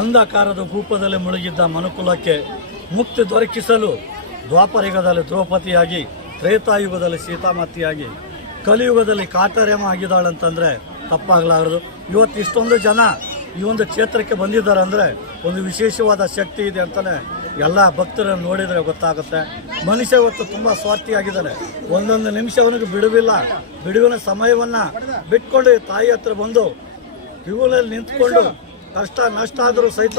ಅಂಧಕಾರದ ಕೂಪದಲ್ಲಿ ಮುಳುಗಿದ್ದ ಮನುಕುಲಕ್ಕೆ ಮುಕ್ತಿ ದೊರಕಿಸಲು ದ್ವಾಪರಯುಗದಲ್ಲಿ ದ್ರೌಪದಿಯಾಗಿ, ತ್ರೇತಾಯುಗದಲ್ಲಿ ಸೀತಾಮತಿಯಾಗಿ, ಕಲಿಯುಗದಲ್ಲಿ ಕಾಟರ್ಯಮ ಆಗಿದ್ದಾಳಂತಂದರೆ ತಪ್ಪಾಗಲಾರದು. ಇವತ್ತು ಇಷ್ಟೊಂದು ಜನ ಈ ಒಂದು ಕ್ಷೇತ್ರಕ್ಕೆ ಬಂದಿದ್ದಾರೆ ಅಂದರೆ ಒಂದು ವಿಶೇಷವಾದ ಶಕ್ತಿ ಇದೆ ಅಂತಲೇ ಎಲ್ಲ ಭಕ್ತರನ್ನು ನೋಡಿದರೆ ಗೊತ್ತಾಗುತ್ತೆ. ಮನುಷ್ಯ ಇವತ್ತು ತುಂಬ ಸ್ವಾರ್ಥಿಯಾಗಿದ್ದಾನೆ. ಒಂದೊಂದು ನಿಮಿಷ ಅವನಿಗೆ ಬಿಡುವಿಲ್ಲ. ಬಿಡುವಿನ ಸಮಯವನ್ನು ಬಿಟ್ಕೊಂಡು ತಾಯಿ ಹತ್ರ ಬಂದು ಕ್ಯೂನಲ್ಲಿ ನಿಂತ್ಕೊಂಡು ಕಷ್ಟ ನಷ್ಟ ಆದರೂ ಸಹಿತ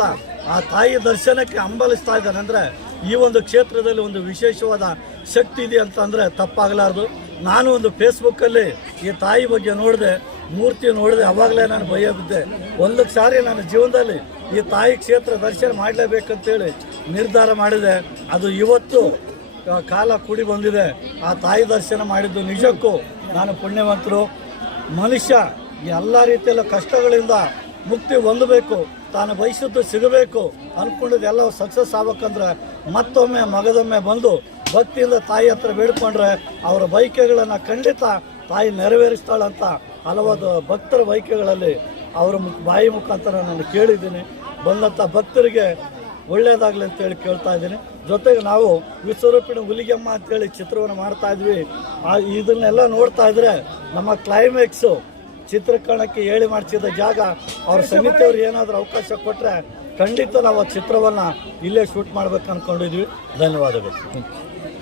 ಆ ತಾಯಿ ದರ್ಶನಕ್ಕೆ ಹಂಬಲಿಸ್ತಾ ಇದ್ದಾನೆ ಅಂದರೆ ಈ ಒಂದು ಕ್ಷೇತ್ರದಲ್ಲಿ ಒಂದು ವಿಶೇಷವಾದ ಶಕ್ತಿ ಇದೆ ಅಂತಂದರೆ ತಪ್ಪಾಗಲಾರ್ದು. ನಾನು ಒಂದು ಫೇಸ್ಬುಕ್ಕಲ್ಲಿ ಈ ತಾಯಿ ಬಗ್ಗೆ ನೋಡಿದೆ, ಮೂರ್ತಿ ನೋಡಿದೆ, ಅವಾಗಲೇ ನಾನು ಭಯ ಬಿದ್ದೆ. ಒಂದು ಸಾರಿ ನನ್ನ ಜೀವನದಲ್ಲಿ ಈ ತಾಯಿ ಕ್ಷೇತ್ರ ದರ್ಶನ ಮಾಡಲೇಬೇಕಂತೇಳಿ ನಿರ್ಧಾರ ಮಾಡಿದೆ. ಅದು ಇವತ್ತು ಕಾಲ ಕೂಡಿ ಬಂದಿದೆ. ಆ ತಾಯಿ ದರ್ಶನ ಮಾಡಿದ್ದು ನಿಜಕ್ಕೂ ನಾನು ಪುಣ್ಯವಂತರು. ಮನುಷ್ಯ ಎಲ್ಲ ರೀತಿಯಲ್ಲ ಕಷ್ಟಗಳಿಂದ ಮುಕ್ತಿ ಹೊಂದಬೇಕು, ತಾನು ಬಯಸಿದ್ದು ಸಿಗಬೇಕು ಅಂದ್ಕೊಂಡಿದ್ದು ಎಲ್ಲ ಸಕ್ಸಸ್ ಆಗ್ಬೇಕಂದ್ರೆ ಮತ್ತೊಮ್ಮೆ ಮಗದೊಮ್ಮೆ ಬಂದು ಭಕ್ತಿಯಿಂದ ತಾಯಿ ಹತ್ರ ಬೇಡ್ಕೊಂಡ್ರೆ ಅವರ ಬೈಕೆಗಳನ್ನು ಖಂಡಿತ ತಾಯಿ ನೆರವೇರಿಸ್ತಾಳಂತ ಹಲವಾರು ಭಕ್ತರ ಬೈಕೆಗಳಲ್ಲಿ ಅವರ ಬಾಯಿ ಮುಖಾಂತರ ನಾನು ಕೇಳಿದ್ದೀನಿ. ಬಂದಂಥ ಭಕ್ತರಿಗೆ ಒಳ್ಳೆಯದಾಗಲಿ ಅಂತೇಳಿ ಕೇಳ್ತಾ ಇದ್ದೀನಿ. ಜೊತೆಗೆ ನಾವು ವಿಶ್ವರೂಪಿಣಿ ಹುಲಿಗೆಮ್ಮ ಅಂತೇಳಿ ಚಿತ್ರವನ್ನು ಮಾಡ್ತಾ ಇದ್ವಿ. ಆ, ಇದನ್ನೆಲ್ಲ ನೋಡ್ತಾ ಇದ್ರೆ ನಮ್ಮ ಕ್ಲೈಮ್ಯಾಕ್ಸು ಚಿತ್ರೀಕರಣಕ್ಕೆ ಹೇಳಿ ಮಾಡಿಸಿದ ಜಾಗ ಅವ್ರ ಸಮಿತಿಯವ್ರು ಏನಾದರೂ ಅವಕಾಶ ಕೊಟ್ಟರೆ ಖಂಡಿತ ನಾವು ಆ ಚಿತ್ರವನ್ನು ಇಲ್ಲೇ ಶೂಟ್ ಮಾಡ್ಬೇಕು ಅಂದ್ಕೊಂಡಿದ್ವಿ ಧನ್ಯವಾದಗಳು.